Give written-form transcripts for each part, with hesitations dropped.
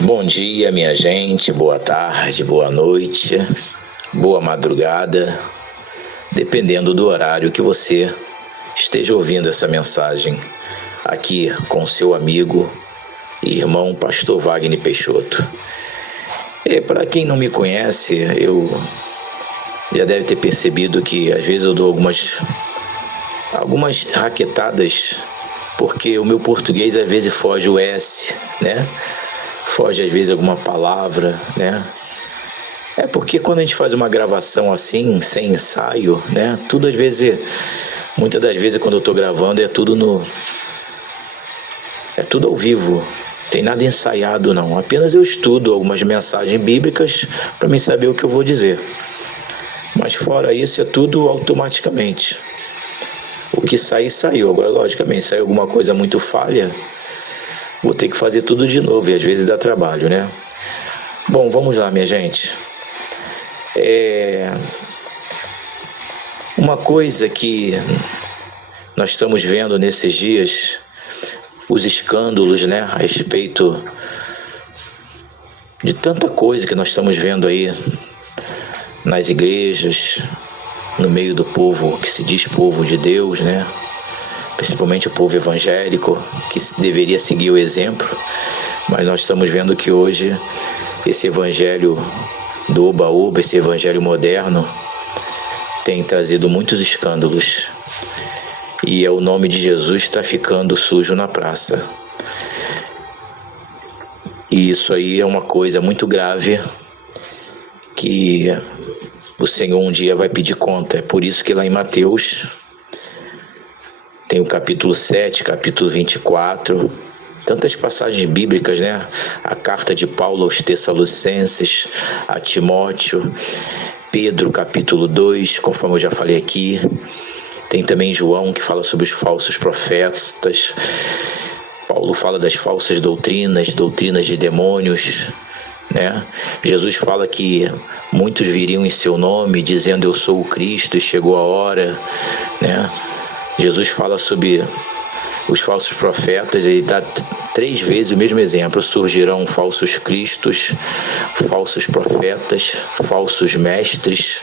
Bom dia, minha gente, boa tarde, boa noite, boa madrugada, dependendo do horário que você esteja ouvindo essa mensagem, aqui com seu amigo e irmão Pastor Wagner Peixoto. E para quem não me conhece, eu já deve ter percebido que às vezes eu dou algumas raquetadas, porque o meu português às vezes foge o S, né? Foge às vezes alguma palavra, né? É porque quando a gente faz uma gravação assim, sem ensaio, né? Tudo às vezes, muitas das vezes quando eu tô gravando é tudo ao vivo. Tem nada ensaiado não. Apenas eu estudo algumas mensagens bíblicas para mim saber o que eu vou dizer. Mas fora isso é tudo automaticamente. O que sair, saiu. Agora, logicamente, se sair alguma coisa muito falha, vou ter que fazer tudo de novo e às vezes dá trabalho, né? Bom, vamos lá, minha gente. Uma coisa que nós estamos vendo nesses dias, os escândalos, né, a respeito de tanta coisa que nós estamos vendo aí nas igrejas, no meio do povo que se diz povo de Deus, né? Principalmente o povo evangélico, que deveria seguir o exemplo, mas nós estamos vendo que hoje esse evangelho do oba-oba, esse evangelho moderno, tem trazido muitos escândalos, e o nome de Jesus está ficando sujo na praça. E isso aí é uma coisa muito grave, que o Senhor um dia vai pedir conta. É por isso que lá em Mateus tem o capítulo 7, capítulo 24, tantas passagens bíblicas, né? A carta de Paulo aos Tessalonicenses, a Timóteo, Pedro, capítulo 2, conforme eu já falei aqui. Tem também João, que fala sobre os falsos profetas. Paulo fala das falsas doutrinas de demônios, né? Jesus fala que muitos viriam em seu nome, dizendo eu sou o Cristo e chegou a hora, né? Jesus fala sobre os falsos profetas, ele dá 3 vezes o mesmo exemplo: surgirão falsos cristos, falsos profetas, falsos mestres.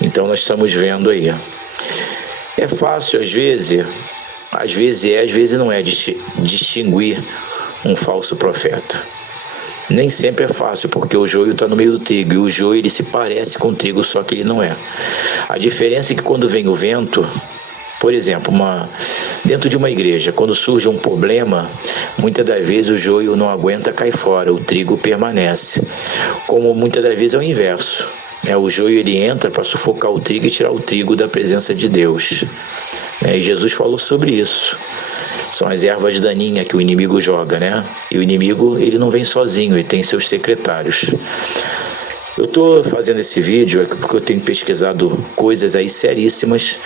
Então nós estamos vendo aí. É fácil às vezes não é distinguir um falso profeta. Nem sempre é fácil, porque o joio está no meio do trigo, e o joio ele se parece com o trigo, só que ele não é. A diferença é que quando vem o vento, por exemplo, dentro de uma igreja, quando surge um problema, muitas das vezes o joio não aguenta, cai fora, o trigo permanece. Como muitas das vezes é o inverso, né? O joio ele entra para sufocar o trigo e tirar o trigo da presença de Deus, né? E Jesus falou sobre isso. São as ervas daninhas que o inimigo joga, né? E o inimigo ele não vem sozinho, ele tem seus secretários. Eu estou fazendo esse vídeo porque eu tenho pesquisado coisas aí seríssimas,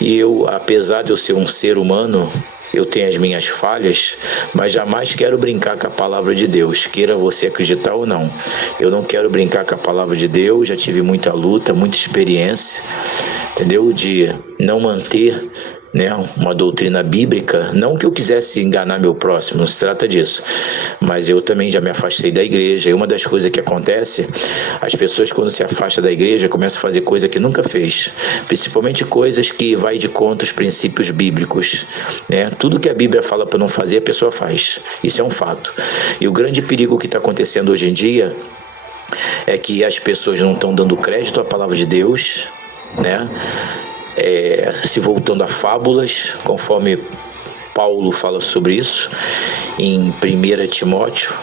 e eu, apesar de eu ser um ser humano, eu tenho as minhas falhas, mas jamais quero brincar com a palavra de Deus, queira você acreditar ou não. Eu não quero brincar com a palavra de Deus, já tive muita luta, muita experiência, entendeu? De não manter, né, uma doutrina bíblica, não que eu quisesse enganar meu próximo, não se trata disso, mas eu também já me afastei da igreja, e uma das coisas que acontece, as pessoas quando se afastam da igreja começam a fazer coisa que nunca fez, principalmente coisas que vai de contra os princípios bíblicos, né? Tudo que a Bíblia fala para não fazer, a pessoa faz, isso é um fato. E o grande perigo que está acontecendo hoje em dia é que as pessoas não estão dando crédito à palavra de Deus, né? Se voltando a fábulas, conforme Paulo fala sobre isso em 1 Timóteo,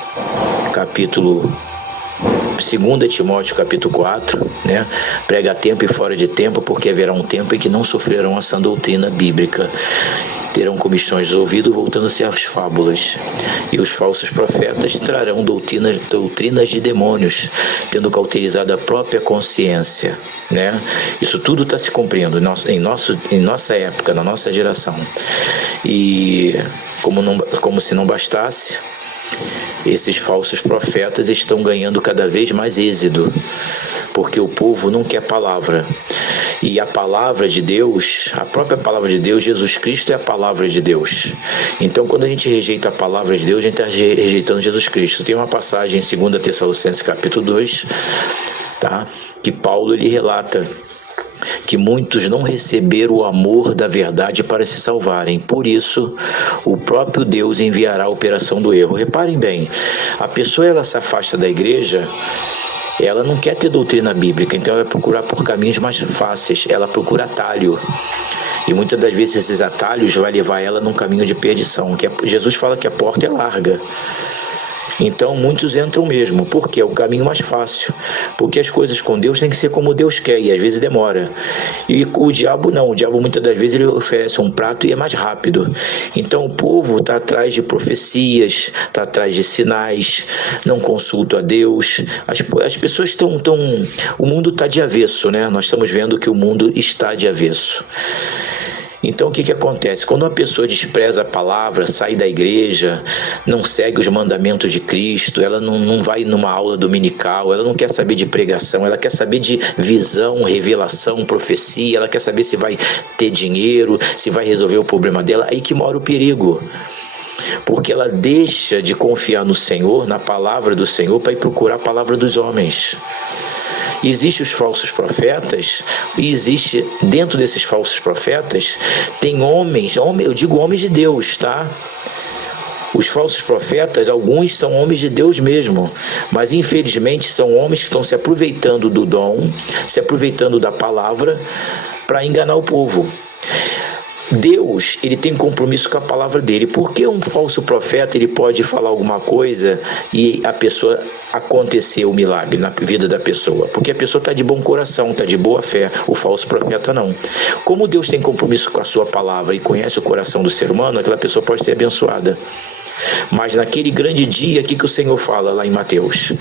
capítulo 2 Timóteo, capítulo 4, né? Prega a tempo e fora de tempo, porque haverá um tempo em que não sofrerão essa doutrina bíblica. Terão comissões de ouvido, voltando-se às fábulas. E os falsos profetas trarão doutrinas de demônios, tendo cauterizado a própria consciência, né? Isso tudo está se cumprindo em nossa época, na nossa geração. E como se não bastasse, esses falsos profetas estão ganhando cada vez mais êxito, porque o povo não quer palavra. E a palavra de Deus, a própria palavra de Deus, Jesus Cristo é a palavra de Deus. Então, quando a gente rejeita a palavra de Deus, a gente está rejeitando Jesus Cristo. Tem uma passagem em 2 Tessalonicenses capítulo 2, tá? Que Paulo ele relata que muitos não receberam o amor da verdade para se salvarem. Por isso, o próprio Deus enviará a operação do erro. Reparem bem, a pessoa ela se afasta da igreja, ela não quer ter doutrina bíblica, então ela vai procurar por caminhos mais fáceis, ela procura atalho. E muitas das vezes esses atalhos vai levar ela num caminho de perdição. Jesus fala que a porta é larga. Então muitos entram mesmo, porque é o caminho mais fácil, porque as coisas com Deus têm que ser como Deus quer e às vezes demora. E o diabo não, o diabo muitas das vezes ele oferece um prato e é mais rápido. Então o povo está atrás de profecias, está atrás de sinais, não consulta a Deus. As pessoas estão, o mundo está de avesso, né? Nós estamos vendo que o mundo está de avesso. Então o que acontece? Quando uma pessoa despreza a palavra, sai da igreja, não segue os mandamentos de Cristo, ela não vai numa aula dominical, ela não quer saber de pregação, ela quer saber de visão, revelação, profecia, ela quer saber se vai ter dinheiro, se vai resolver o problema dela, aí que mora o perigo. Porque ela deixa de confiar no Senhor, na palavra do Senhor, para ir procurar a palavra dos homens. Existem os falsos profetas, e existe dentro desses falsos profetas, tem homens, eu digo homens de Deus, tá? Os falsos profetas, alguns são homens de Deus mesmo, mas infelizmente são homens que estão se aproveitando do dom, se aproveitando da palavra para enganar o povo. Deus, ele tem compromisso com a palavra dele. Por que um falso profeta ele pode falar alguma coisa e a pessoa acontecer o milagre na vida da pessoa? Porque a pessoa está de bom coração, está de boa fé. O falso profeta não. Como Deus tem compromisso com a sua palavra e conhece o coração do ser humano, aquela pessoa pode ser abençoada. Mas naquele grande dia, o que o Senhor fala lá em Mateus?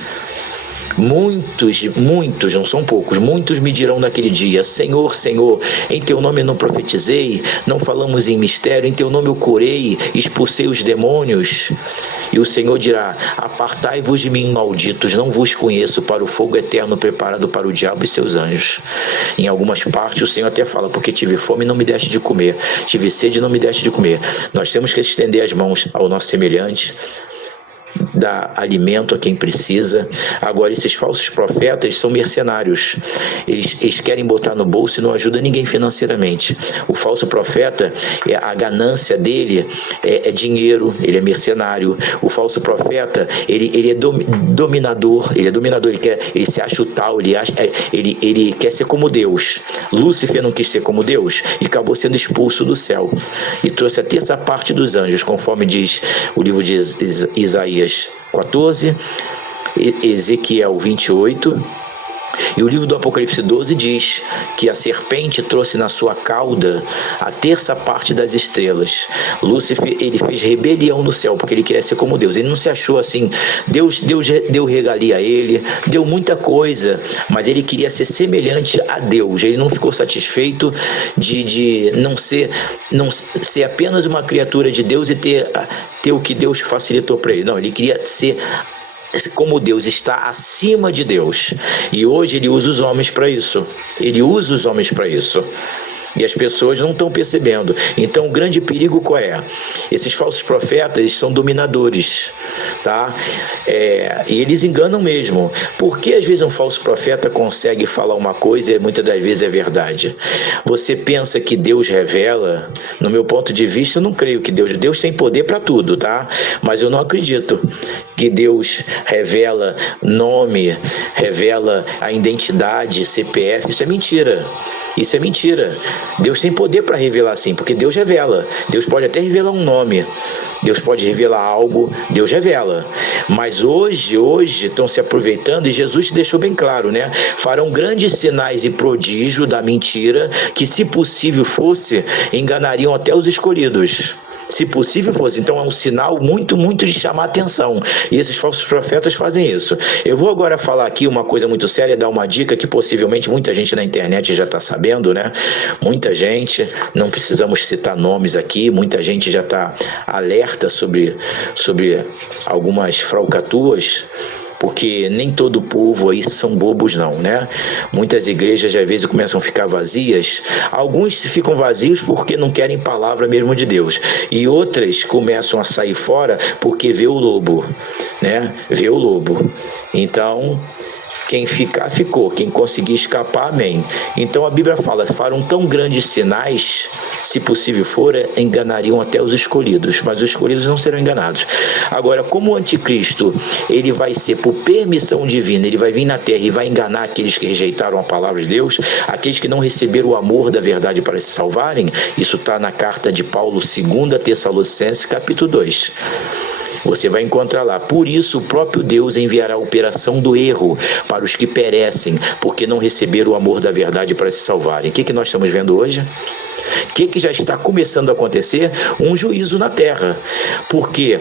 Muitos, não são poucos, muitos me dirão naquele dia: Senhor, Senhor, em teu nome eu não profetizei, não falamos em mistério, em teu nome eu curei, expulsei os demônios. E o Senhor dirá: apartai-vos de mim, malditos, não vos conheço, para o fogo eterno preparado para o diabo e seus anjos. Em algumas partes o Senhor até fala: porque tive fome e não me deste de comer, tive sede e não me deste de comer. Nós temos que estender as mãos ao nosso semelhante, dar alimento a quem precisa. Agora, esses falsos profetas são mercenários, eles querem botar no bolso e não ajuda ninguém financeiramente. O falso profeta, a ganância dele é dinheiro, ele é mercenário. O falso profeta, ele é dominador, ele se acha o tal, ele quer ser como Deus. Lúcifer não quis ser como Deus e acabou sendo expulso do céu e trouxe a terça parte dos anjos, conforme diz o livro de Isaías 14, Ezequiel 28, e o livro do Apocalipse 12 diz que a serpente trouxe na sua cauda a terça parte das estrelas. Lúcifer, ele fez rebelião no céu, porque ele queria ser como Deus. Ele não se achou assim. Deus deu regalia a ele, deu muita coisa, mas ele queria ser semelhante a Deus. Ele não ficou satisfeito de não ser apenas uma criatura de Deus e ter o que Deus facilitou para ele. Não, ele queria ser como Deus, está acima de Deus. E hoje ele usa os homens para isso. E as pessoas não estão percebendo. Então o grande perigo qual é? Esses falsos profetas são dominadores, tá? E eles enganam mesmo. Porque às vezes um falso profeta consegue falar uma coisa e muitas das vezes é verdade? Você pensa que Deus revela? No meu ponto de vista, eu não creio que Deus tem poder para tudo, tá? Mas eu não acredito que Deus revela nome, revela a identidade, CPF. Isso é mentira. Deus tem poder para revelar sim, porque Deus revela. Deus pode até revelar um nome, Deus pode revelar algo, Deus revela. Mas hoje estão se aproveitando, e Jesus deixou bem claro, né? Farão grandes sinais e prodígio da mentira, que se possível fosse, enganariam até os escolhidos. Se possível fosse. Então é um sinal muito de chamar atenção. E esses falsos profetas fazem isso. Eu vou agora falar aqui uma coisa muito séria, dar uma dica que possivelmente muita gente na internet já está sabendo, né? Muita gente, não precisamos citar nomes aqui, muita gente já está alerta sobre algumas falcatruas. porque nem todo povo aí são bobos não, né? Muitas igrejas às vezes começam a ficar vazias, alguns ficam vazios porque não querem palavra mesmo de Deus, e outras começam a sair fora porque vê o lobo, né? Vê o lobo. Então, quem ficar, ficou. Quem conseguir escapar, amém. Então a Bíblia fala, farão tão grandes sinais, se possível for, enganariam até os escolhidos, mas os escolhidos não serão enganados. Agora, como o anticristo, ele vai ser por permissão divina, ele vai vir na terra e vai enganar aqueles que rejeitaram a palavra de Deus, aqueles que não receberam o amor da verdade para se salvarem, isso está na carta de Paulo, 2 Tessalonicenses, capítulo 2. Você vai encontrar lá. Por isso, o próprio Deus enviará a operação do erro para os que perecem, porque não receberam o amor da verdade para se salvarem. O que nós estamos vendo hoje? O que já está começando a acontecer? Um juízo na terra. Porque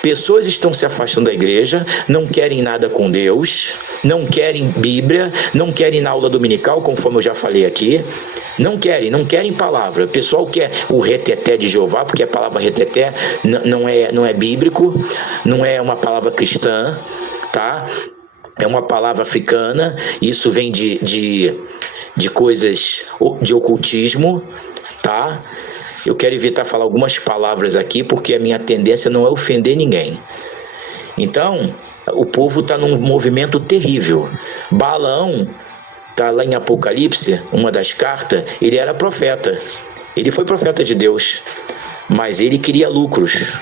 pessoas estão se afastando da igreja, não querem nada com Deus, não querem Bíblia, não querem na aula dominical, conforme eu já falei aqui. Não querem palavra. O pessoal quer o reteté de Jeová, porque a palavra reteté não é bíblico, não é uma palavra cristã, tá? É uma palavra africana, isso vem de coisas de ocultismo, tá? Eu quero evitar falar algumas palavras aqui, porque a minha tendência não é ofender ninguém. Então, o povo está num movimento terrível. Balaão, está lá em Apocalipse, uma das cartas, ele era profeta. Ele foi profeta de Deus, mas ele queria lucros.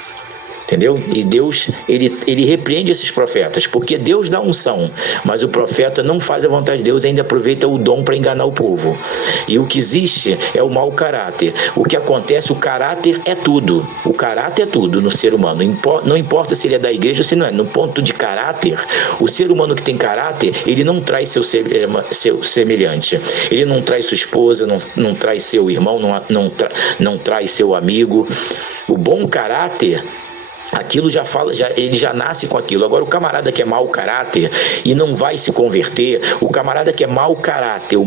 Entendeu? E Deus, ele repreende esses profetas, porque Deus dá unção, mas o profeta não faz a vontade de Deus, ainda aproveita o dom para enganar o povo. E o que existe é o mau caráter. O que acontece, o caráter é tudo. O caráter é tudo no ser humano. Não importa se ele é da igreja ou se não é. No ponto de caráter, o ser humano que tem caráter, ele não traz seu semelhante. Ele não traz sua esposa, não traz seu irmão, não traz seu amigo. O bom caráter, aquilo ele já nasce com aquilo. Agora, o camarada que é mau caráter e não vai se converter, o camarada que é mau caráter,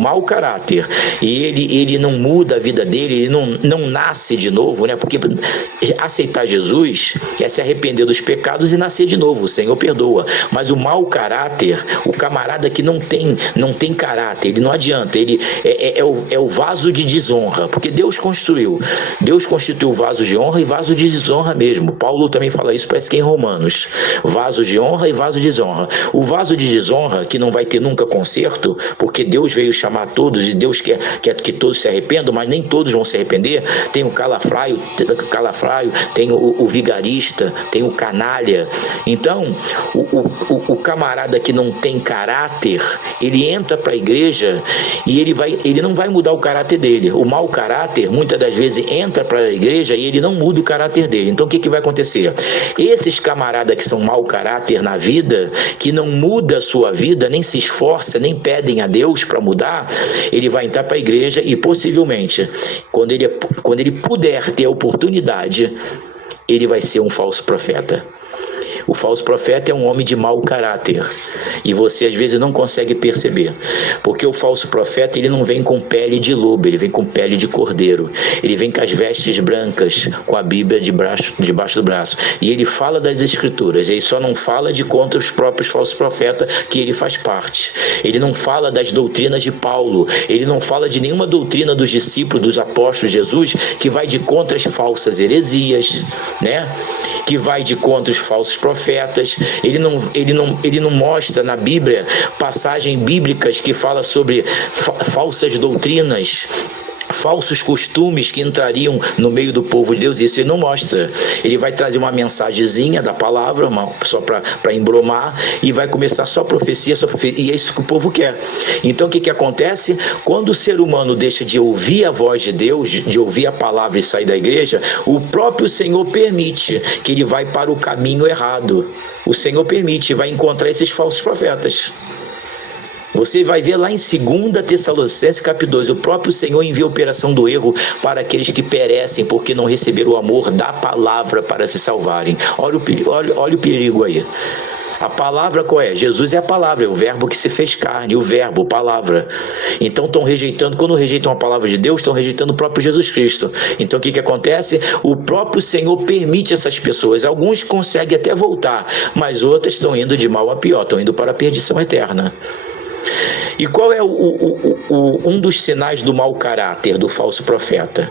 e ele não muda a vida dele, ele não nasce de novo, né? Porque aceitar Jesus é se arrepender dos pecados e nascer de novo, o Senhor perdoa. Mas o mau caráter, o camarada que não tem caráter, ele não adianta, ele é o vaso de desonra, porque Deus constituiu vaso de honra e vaso de desonra mesmo. Paulo também fala isso, parece que é em Romanos. Vaso de honra e vaso de desonra. O vaso de desonra, que não vai ter nunca conserto, porque Deus veio chamar todos e Deus quer que todos se arrependam, mas nem todos vão se arrepender. Tem o calafraio, tem o vigarista, tem o canalha. Então, o camarada que não tem caráter, ele entra para a igreja e ele não vai mudar o caráter dele. O mau caráter, muitas das vezes, entra para a igreja e ele não muda o caráter dele. Então, o que vai acontecer? Esses camaradas que são mau caráter na vida, que não muda a sua vida, nem se esforça, nem pedem a Deus para mudar, ele vai entrar para a igreja e possivelmente, quando ele puder ter a oportunidade, ele vai ser um falso profeta. O falso profeta é um homem de mau caráter e você às vezes não consegue perceber, porque o falso profeta ele não vem com pele de lobo, ele vem com pele de cordeiro, ele vem com as vestes brancas, com a Bíblia debaixo do braço, e ele fala das escrituras, ele só não fala de contra os próprios falsos profetas que ele faz parte, ele não fala das doutrinas de Paulo, ele não fala de nenhuma doutrina dos discípulos, dos apóstolos de Jesus, que vai de contra as falsas heresias, né? Que vai de contra os falsos profetas. Ele não mostra na Bíblia passagens bíblicas que falam sobre falsas doutrinas, falsos costumes que entrariam no meio do povo de Deus. Isso ele não mostra. Ele vai trazer uma mensagenzinha da palavra, só para embromar, e vai começar só profecia, e é isso que o povo quer. Então o que acontece? Quando o ser humano deixa de ouvir a voz de Deus, de ouvir a palavra e sair da igreja, o próprio Senhor permite que ele vai para o caminho errado. O Senhor permite, vai encontrar esses falsos profetas. Você vai ver lá em 2 Tessalonicenses capítulo 2, o próprio Senhor envia a operação do erro para aqueles que perecem, porque não receberam o amor da palavra para se salvarem. Olha o perigo aí. A palavra qual é? Jesus é a palavra, é o verbo que se fez carne, o verbo, palavra. Então estão rejeitando, quando rejeitam a palavra de Deus, estão rejeitando o próprio Jesus Cristo. Então o que acontece? O próprio Senhor permite essas pessoas. Alguns conseguem até voltar, mas outras estão indo de mal a pior, estão indo para a perdição eterna. E qual é um dos sinais do mau caráter do falso profeta?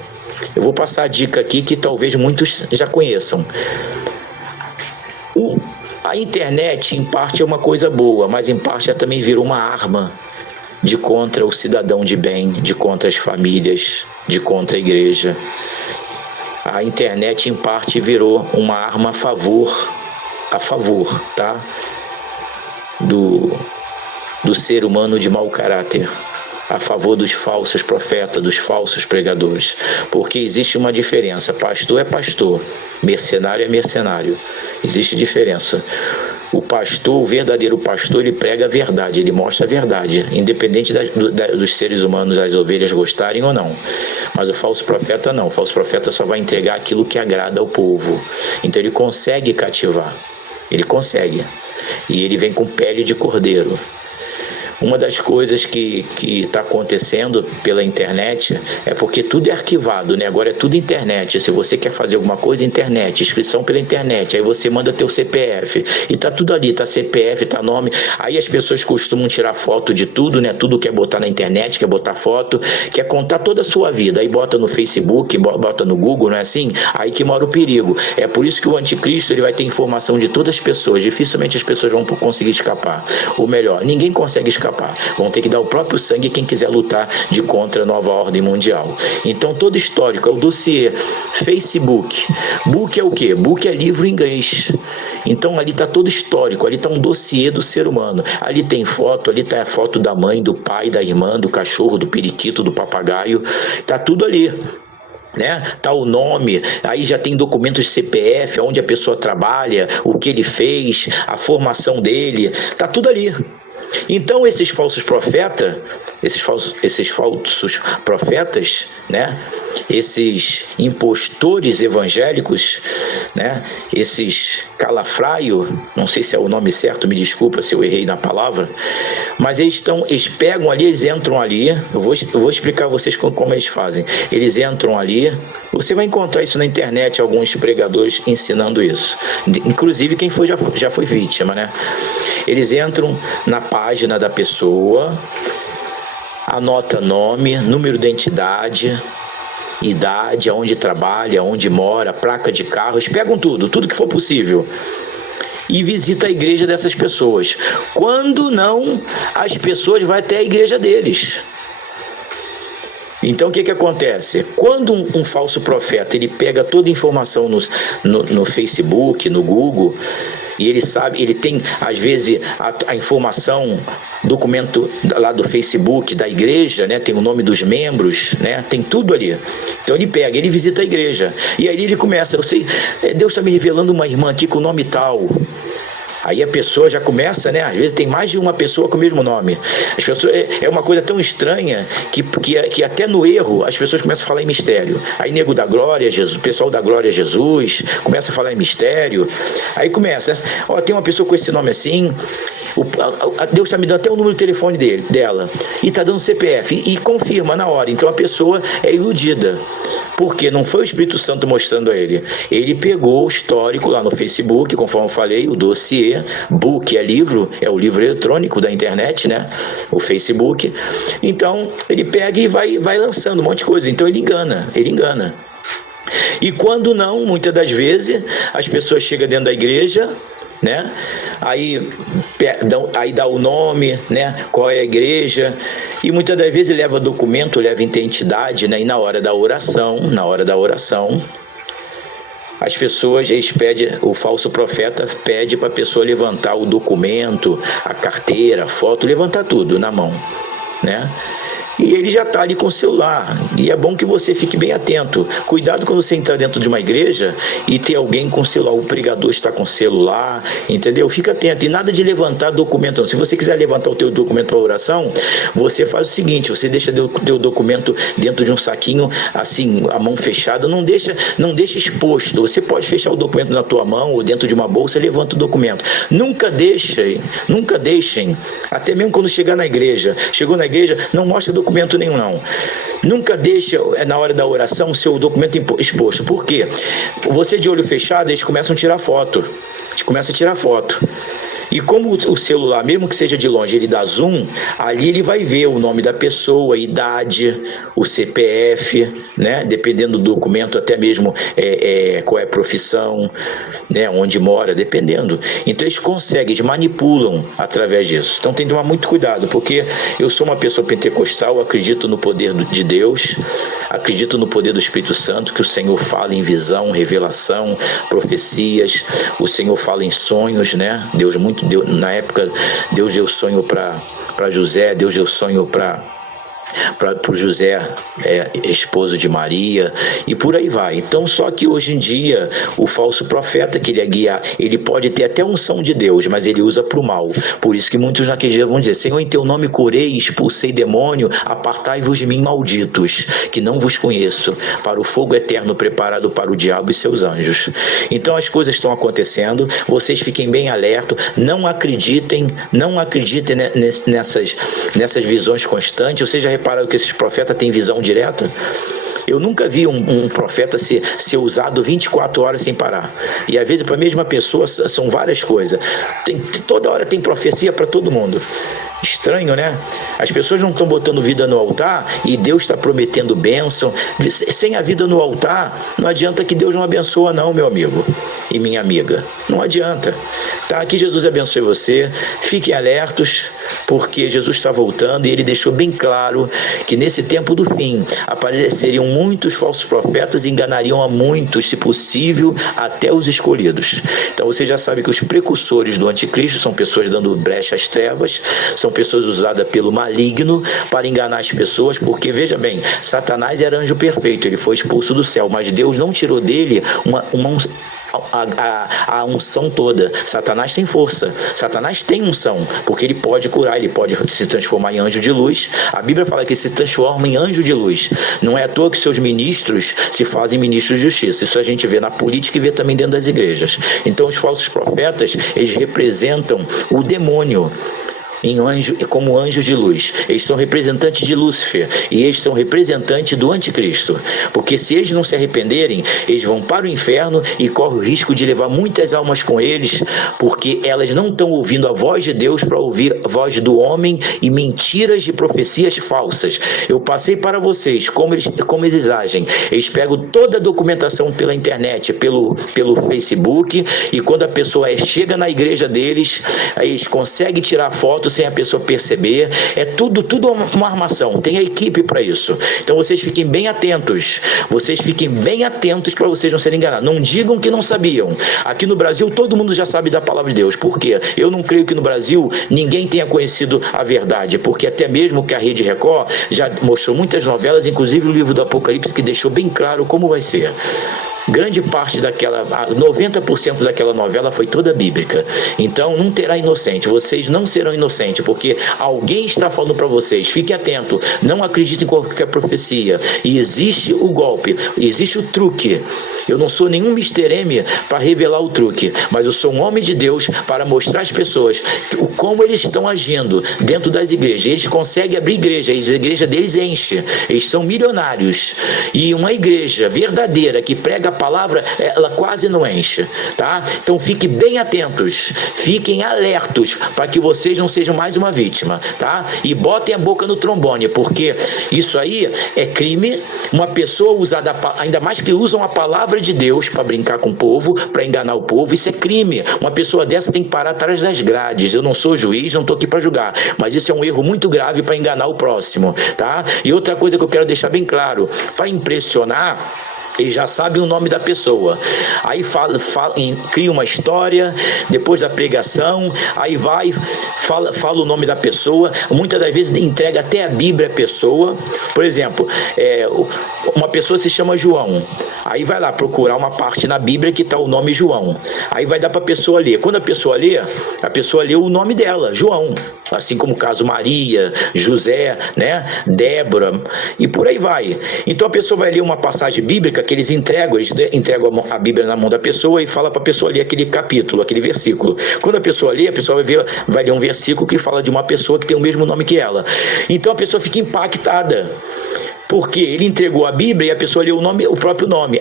Eu vou passar a dica aqui que talvez muitos já conheçam. A internet, em parte, é uma coisa boa, mas em parte ela também virou uma arma de contra o cidadão de bem, de contra as famílias, de contra a igreja. A internet, em parte, virou uma arma a favor, tá? Do ser humano de mau caráter, a favor dos falsos profetas, dos falsos pregadores, porque existe uma diferença. Pastor é pastor, mercenário é mercenário, existe diferença. O pastor, o verdadeiro pastor, ele prega a verdade, ele mostra a verdade, independente dos seres humanos, das ovelhas gostarem ou não. Mas o falso profeta não, o falso profeta só vai entregar aquilo que agrada ao povo. Então ele consegue cativar, ele consegue, e ele vem com pele de cordeiro. Uma das coisas que está acontecendo pela internet é porque tudo é arquivado, né? Agora é tudo internet. Se você quer fazer alguma coisa, internet, inscrição pela internet, aí você manda teu CPF e tá tudo ali, tá CPF, tá nome. Aí as pessoas costumam tirar foto de tudo, né? Tudo quer botar na internet, quer botar foto, quer contar toda a sua vida. Aí bota no Facebook, bota no Google, não é assim? Aí que mora o perigo. É por isso que o anticristo ele vai ter informação de todas as pessoas. Dificilmente as pessoas vão conseguir escapar. Ou melhor, ninguém consegue escapar. Vão ter que dar o próprio sangue quem quiser lutar de contra a nova ordem mundial. Então todo histórico é o dossiê. Facebook. Book é o quê? Book é livro em inglês. Então ali está todo histórico, ali está um dossiê do ser humano. Ali tem foto, ali está a foto da mãe, do pai, da irmã, do cachorro, do periquito, do papagaio. Está tudo ali. Né? Tá o nome, aí já tem documentos de CPF, onde a pessoa trabalha, o que ele fez, a formação dele, tá tudo ali. Então esses falsos profetas, né? Esses impostores evangélicos, né? Esses calafraio, não sei se é o nome certo, me desculpa se eu errei na palavra, mas eles pegam ali, eles entram ali, eu vou explicar a vocês como eles fazem. Eles entram ali, você vai encontrar isso na internet, alguns pregadores ensinando isso, inclusive quem já foi vítima, né? Eles entram na página da pessoa, anota nome, número de identidade, idade, aonde trabalha, aonde mora, placa de carro, eles pegam tudo que for possível e visita a igreja dessas pessoas. Quando não, as pessoas vão até a igreja deles. Então o que acontece? Quando um falso profeta ele pega toda a informação no Facebook, no Google, e ele tem às vezes a informação, documento lá do Facebook da igreja, né? Tem o nome dos membros, né? Tem tudo ali. Então ele pega, ele visita a igreja e aí ele começa, Deus está me revelando uma irmã aqui com o nome tal. Aí a pessoa já começa, né? Às vezes tem mais de uma pessoa com o mesmo nome. As pessoas, é uma coisa tão estranha que até no erro as pessoas começam a falar em mistério. Aí nego da glória, Jesus, o pessoal da glória a Jesus, começa a falar em mistério. Aí começa, tem uma pessoa com esse nome assim, Deus está me dando até o número de telefone dela, e está dando CPF, e confirma na hora. Então a pessoa é iludida. Porque não foi o Espírito Santo mostrando a ele. Ele pegou o histórico lá no Facebook, conforme eu falei, o dossiê, book é livro, é o livro eletrônico da internet, né? O Facebook. Então, ele pega e vai lançando um monte de coisa. Então, ele engana. E quando não, muitas das vezes, as pessoas chegam dentro da igreja, né? Aí dá o nome, né? Qual é a igreja, e muitas das vezes leva documento, leva identidade, né? E na hora da oração, as pessoas, o falso profeta pede para a pessoa levantar o documento, a carteira, a foto, levantar tudo na mão, né? e ele já está ali com o celular. E é bom que você fique bem atento. Cuidado quando você entrar dentro de uma igreja e ter alguém com celular. O pregador está com celular, entendeu? Fica atento. E nada de levantar documento, não. Se você quiser levantar o teu documento para oração, você faz o seguinte: você deixa o teu documento dentro de um saquinho, assim, a mão fechada. Não deixa exposto. Você pode fechar o documento na tua mão ou dentro de uma bolsa e levanta o documento. Nunca deixem, até mesmo quando chegar na igreja. Chegou na igreja, não mostra documento nenhum, não. Nunca deixa, na hora da oração, o seu documento exposto. Por quê? Você de olho fechado, eles começam a tirar foto. E como o celular, mesmo que seja de longe, ele dá zoom, ali ele vai ver o nome da pessoa, a idade, o CPF, né? Dependendo do documento, até mesmo qual é a profissão, né? Onde mora, dependendo. Então eles conseguem, eles manipulam através disso. Então tem que tomar muito cuidado, porque eu sou uma pessoa pentecostal, acredito no poder de Deus, acredito no poder do Espírito Santo, que o Senhor fala em visão, revelação, profecias, o Senhor fala em sonhos, né? Na época, Deus deu sonho para José, Deus deu sonho para o José, esposo de Maria, e por aí vai. Então, só que hoje em dia, o falso profeta que ele é guiar, ele pode ter até unção de Deus, mas ele usa para o mal. Por isso que muitos naquele dia vão dizer: Senhor, em teu nome curei, expulsei demônio, apartai-vos de mim, malditos, que não vos conheço, para o fogo eterno preparado para o diabo e seus anjos. Então as coisas estão acontecendo, vocês fiquem bem alertos, não acreditem nessas visões constantes. Vocês já repararam que esses profetas têm visão direta? Eu nunca vi um profeta ser usado 24 horas sem parar. E às vezes para a mesma pessoa são várias coisas. Toda hora tem profecia para todo mundo. Estranho, né? As pessoas não estão botando vida no altar e Deus está prometendo bênção. Sem a vida no altar, não adianta que Deus não abençoa, não, meu amigo e minha amiga. Não adianta. Tá? Que Jesus abençoe você. Fiquem alertos, porque Jesus está voltando e ele deixou bem claro que nesse tempo do fim apareceriam muitos falsos profetas e enganariam a muitos, se possível, até os escolhidos. Então você já sabe que os precursores do anticristo são pessoas dando brecha às trevas, são pessoas usadas pelo maligno para enganar as pessoas, porque, veja bem, Satanás era anjo perfeito, ele foi expulso do céu, mas Deus não tirou dele a unção toda. Satanás tem força, Satanás tem unção, porque ele pode curar, ele pode se transformar em anjo de luz. A Bíblia fala que se transforma em anjo de luz. Não é à toa que seus ministros se fazem ministros de justiça. Isso a gente vê na política e vê também dentro das igrejas. Então os falsos profetas, eles representam o demônio como anjo de luz. Eles são representantes de Lúcifer e eles são representantes do anticristo, porque se eles não se arrependerem, eles vão para o inferno e correm o risco de levar muitas almas com eles, porque elas não estão ouvindo a voz de Deus para ouvir a voz do homem e mentiras de profecias falsas. Eu passei para vocês como eles agem. Eles pegam toda a documentação pela internet, pelo Facebook, e quando a pessoa chega na igreja deles, eles conseguem tirar foto sem a pessoa perceber. É tudo uma armação, tem a equipe para isso. Então vocês fiquem bem atentos para vocês não serem enganados. Não digam que não sabiam. Aqui no Brasil todo mundo já sabe da palavra de Deus. Por quê? Eu não creio que no Brasil ninguém tenha conhecido a verdade, porque até mesmo que a Rede Record já mostrou muitas novelas, inclusive o livro do Apocalipse, que deixou bem claro como vai ser. Grande parte 90% daquela novela foi toda bíblica. Então não terá inocente, vocês não serão inocentes, porque alguém está falando para vocês: fique atento, não acredite em qualquer profecia. E existe o golpe, existe o truque. Eu não sou nenhum Mr. M para revelar o truque, mas eu sou um homem de Deus para mostrar às pessoas como eles estão agindo dentro das igrejas. Eles conseguem abrir igreja, a igreja deles enche, eles são milionários, e uma igreja verdadeira que prega a palavra, ela quase não enche, tá? Então fiquem bem atentos, fiquem alertos para que vocês não sejam mais uma vítima, tá? E botem a boca no trombone, porque isso aí é crime. Uma pessoa usada, ainda mais que usam a palavra de Deus para brincar com o povo, para enganar o povo, isso é crime. Uma pessoa dessa tem que parar atrás das grades. Eu não sou juiz, não estou aqui para julgar, mas isso é um erro muito grave para enganar o próximo, tá? E outra coisa que eu quero deixar bem claro, para impressionar, Ele já sabe o nome da pessoa. Aí cria uma história, depois da pregação, aí fala o nome da pessoa. Muitas das vezes entrega até a Bíblia à pessoa. Por exemplo, uma pessoa se chama João. Aí vai lá procurar uma parte na Bíblia que está o nome João. Aí vai dar para a pessoa ler. Quando a pessoa lê o nome dela, João. Assim como o caso Maria, José, né? Débora, e por aí vai. Então a pessoa vai ler uma passagem bíblica que eles entregam a Bíblia na mão da pessoa e fala para a pessoa ler aquele capítulo, aquele versículo. Quando a pessoa lê, vai ler um versículo que fala de uma pessoa que tem o mesmo nome que ela. Então a pessoa fica impactada, porque ele entregou a Bíblia e a pessoa leu o próprio nome.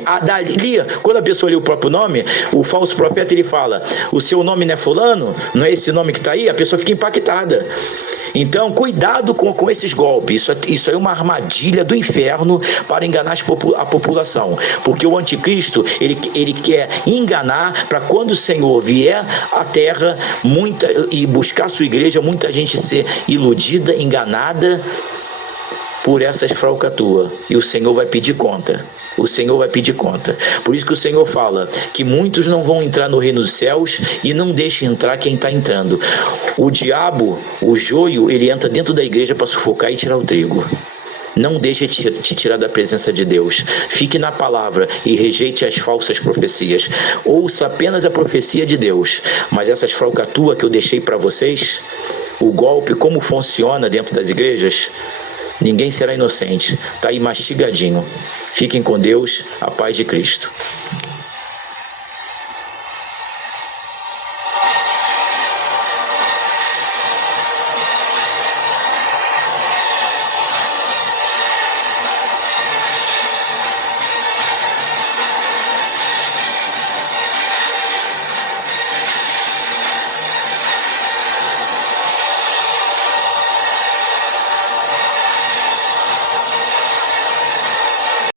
Quando a pessoa lê o próprio nome, o falso profeta ele fala: o seu nome não é fulano? Não é esse nome que está aí? A pessoa fica impactada. Então, cuidado com esses golpes. Isso é uma armadilha do inferno para enganar a população. Porque o anticristo, ele quer enganar para quando o Senhor vier à terra e buscar a sua igreja, muita gente ser iludida, enganada por essas falcatruas. E o Senhor vai pedir conta. O Senhor vai pedir conta. Por isso que o Senhor fala que muitos não vão entrar no reino dos céus e não deixa entrar quem está entrando. O diabo, o joio, ele entra dentro da igreja para sufocar e tirar o trigo. Não deixe te tirar da presença de Deus. Fique na palavra e rejeite as falsas profecias. Ouça apenas a profecia de Deus. Mas essas falcatruas que eu deixei para vocês, o golpe, como funciona dentro das igrejas, ninguém será inocente. Está aí mastigadinho. Fiquem com Deus, a paz de Cristo.